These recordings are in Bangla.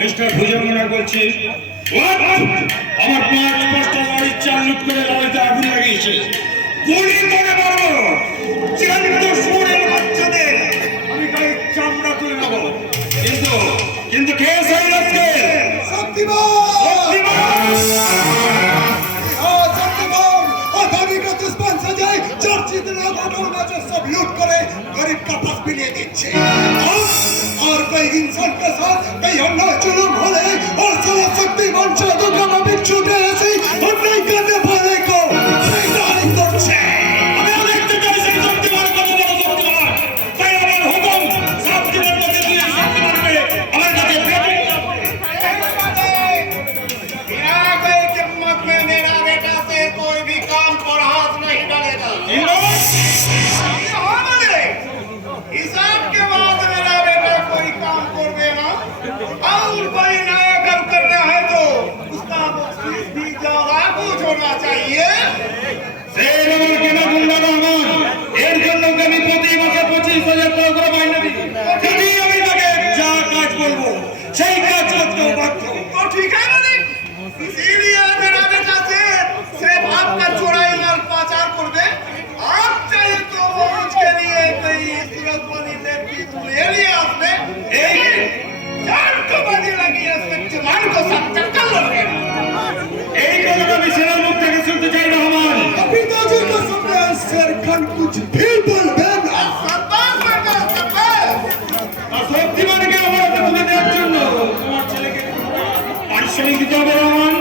মিস্টার ভুজঙ্গনা বলছি, আমার ৫-৫টা গাড়ির চাল লুট করে লড়াইতে আগুন লাগিয়েছে। গুলি করে মারবো, জ্যান্ত শুয়োরের বাচ্চাদের আমি গাড়ির চামড়া তুলে নেবো। কিন্তু কে সেই লোককে? सब लूट करे गरीब का बस भी ले दीजिए और कोई इंसान के साथ कई अन्य जुल्म होले और साला शक्तिमान जादू का मबिक छूटे ऐसे और नहीं करने वाले को नहीं करছে আমি দেখতে চাই সেই শক্তিমান কত বড় শক্তিমান। তাই আমার হুকুম, শক্তিমান মধ্যে তুই শক্তিমানকে আমার কাছে ফেলে यहाँ गई किस्मत में मेरा बेटा से कोई भी काम पर हाथ नहीं डालेगा। हिसाब के बाद मेरा बेटा कोई काम कर देना और कोई नया काम करना है तो उसका फीस भी ज्यादा कुछ होना चाहिए। সেই আমার কেনা গুন্ডা রহমান, এর জন্য আমি প্রতি মাসে ২৫,০০০ টাকা করে মাইনে দিই। যদি আমি তাকে যা কাজ বলবো সেই কাজ করতেও বাধ্য। तो ठीक है मालिक, इसीलिए मेरा बेटा से सिर्फ आपका चोराई माल पाचार कर दे। आप चाहिए तो उसके लिए कोई सूरत वाली लड़की ले लिया आपने, जान को बाजी लगी है, उसके जवान को सब चक्कर लग गया। এই কথাটা আমি সেনার মুখ থেকে শুনতে চাই রহমান। पिताजी का सामने शेर खान कुछ भी बोलबे ना सरदार बेटा सरदार, আর শক্তিমানকে আমার হাতে তুলে দেওয়ার জন্য তোমার ছেলেকে পারিশ্রমিক দিতে হবে রহমান।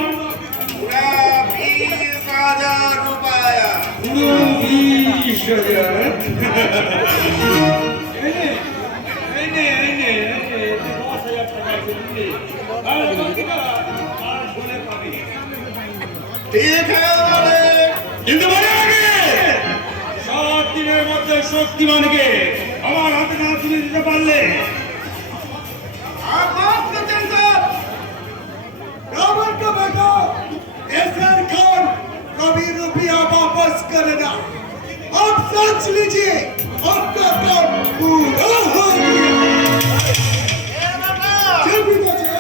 पूरा 20,000 रुपया। পুরো 20,000। এই নে 10,000 টাকা দিলি। আর বাকিটা আর শুনে পাবি। ठीक है मालिक। কিন্তু মনে রাখে, 7 দিনের মধ্যে শক্তিমানকে আমার হাতে না তুলে দিতে পারলে आप बात करते हैं साहब। रावण का बेटा शेर खान कभी रुपया वापस करेगा आप सोच लीजिए आपका काम पूरा हो गया ए बेटा, जी पिताजी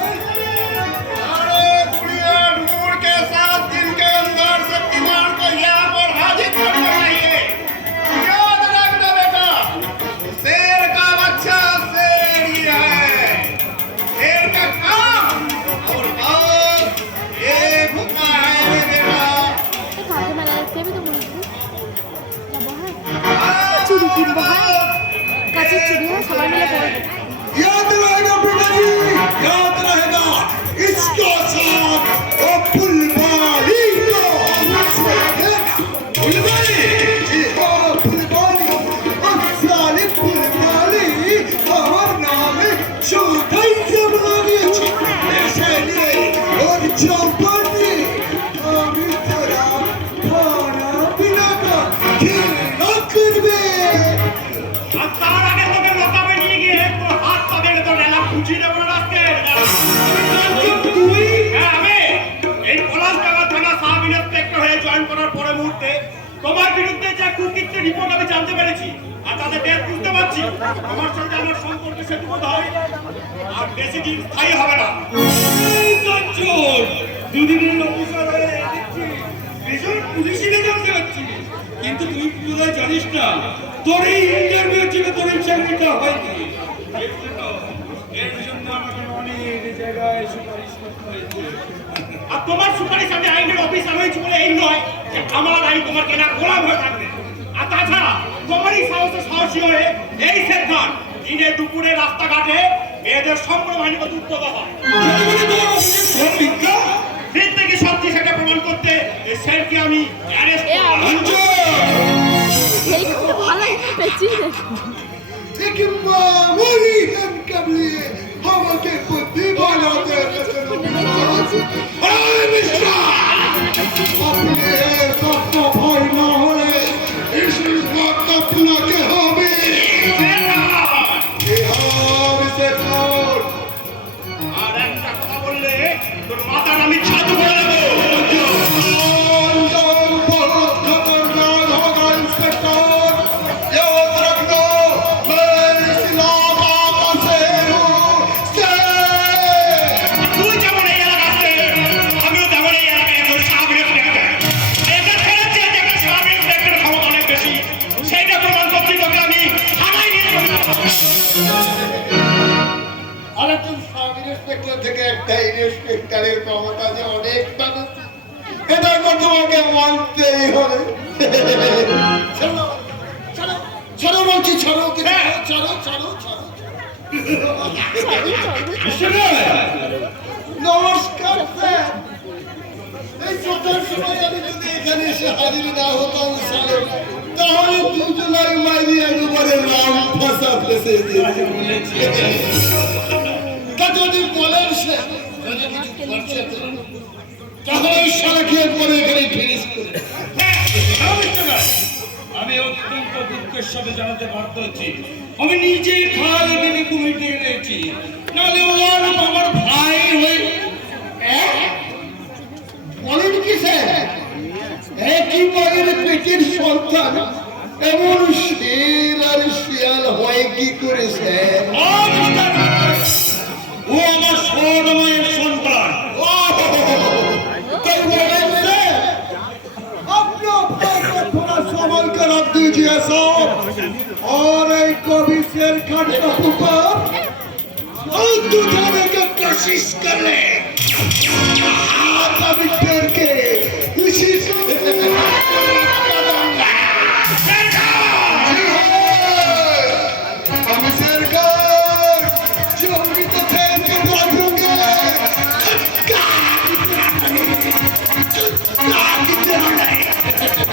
अरे गुड़िया ढूंढ के 7 दिन के अंदर शक्तिमान को यहाँ पर हाजिर करना चाहिए। याद रखना बेटा, शेर का बच्चा शेर ही है। शेर का काम और बात ये भूखा है रे बेटा। 가게 말할 때부터 모르고 나 뭐해? চুরি কিনবো হয় কাছে চুরি হয় সবাই মিলে পড়বে याद रहेगा पिताजी याद रहेगा इसका साथ ओ फुलवाली को फुलवाली जी हाँ फुलवाली असली फुलवाली আমার নামে ছোটাই জমা দিয়েছে এসে ওর চৌপাটি আমি তোরা খানা পিনা কা খেলা করবে আর তার আগে তোকে লোকাবে নিয়ে গিয়ে তোর হাত পা ভেঙে তোর লেলা খুঁচিয়ে দেবো না আজকে। তুই হ্যাঁ, আমি এই পলাশডাঙ্গা থানা সাব ইন্সপেক্টর হয়ে জয়েন করার পরে মুহূর্তে তোমার বিরুদ্ধে যে কুকীর্তির রিপোর্ট আমি জানতে পেরেছি আর তাদের ডেট বুঝতে পারছি। তোমার সঙ্গে আমার সম্পর্ক সেটুকু হয় আর বেশি দিন স্থায়ী হবে না। চোর দুদিনের অফিসার হয়ে দেখছি ভীষণ পুলিশিকে জানতে পারছি। কিন্তু তুই পুরো জানিস না তোর এই ইন্টারভিউ ছিল, তোর এই চাকরিটা হয়নি। এর জন্য আমাকে অনেক জায়গায় সুপারিশ করতে হয়েছে। আর তোমার সুপারিশ আমি আইনের অফিসার হয়েছি বলে এই নয় যে আমার আইন তোমার কেনা গোলাম হয়ে থাকবে। আর তাছাড়া তোমারই সাহসে সাহসী হয়ে এই শেরখান দিনে দুপুরে রাস্তাঘাটে মেয়েদের সম্ভ্রম আইনকে উত্তর দেওয়া থেকে সত্যি সেটা প্রমাণ করতে এই শেরকে আমি অ্যারেস্ট করলাম। এই তো ভালো পেছি लेकिन मामूली हम कबले हमके बुद्धि बनाते अपने सबका भाई ना होने इस बात का अपना के हमें আর একটা কথা বললে তোর মাথার আমি ছাতু করে দেবো। बहुत खतरनाक होगा इंस्पेक्टर याद रखना मैं इस इलाका का शेर हूँ शेर ইন্সপেক্টর থেকে একটা ইন্সপেক্টরের ক্ষমতা যে অনেকটা বেশি। এটা তো তোমাকে মানতেই হবে। ছাড়ো, ছাড়ো, ছাড়ো বলছি, ছাড়ো, ছাড়ো, ছাড়ো, ছাড়ো। নমস্কার স্যার। এই যথার সময় আমি যদি এখানে এসে হাজির না হতাম স্যার, তাহলে 2 জুলাই মাইরি একেবারে রাম ফাঁসা ফেসে যেত। তা যদি বলেন স্যার, যদি কিছু খরচা করেন, তাহলে ওই শালাকে পরে এখানে ফিনিশ করে। আমি অত্যন্ত দুঃখের সাথে জানাতে বাধ্য হচ্ছি, আমি নিজেই খালি বেঁধে কুমির ডেকে নিয়েছি, নাহলে ওর আমার ভাই হয়ে বলেন কি স্যার? একই বাড়ির পেটের সন্তান এমন শের আর শিয়াল হয় কি করে স্যার? ও আমার সোনাময়ের সন্তান। তাই বলেন স্যার? अपना भाई को थोड़ा संभल कर रख दीजिए साहब। और एक कभी शेर खाने का ऊपर तू जाने की कोशिश कर ले। आप अभी डर के कोशिश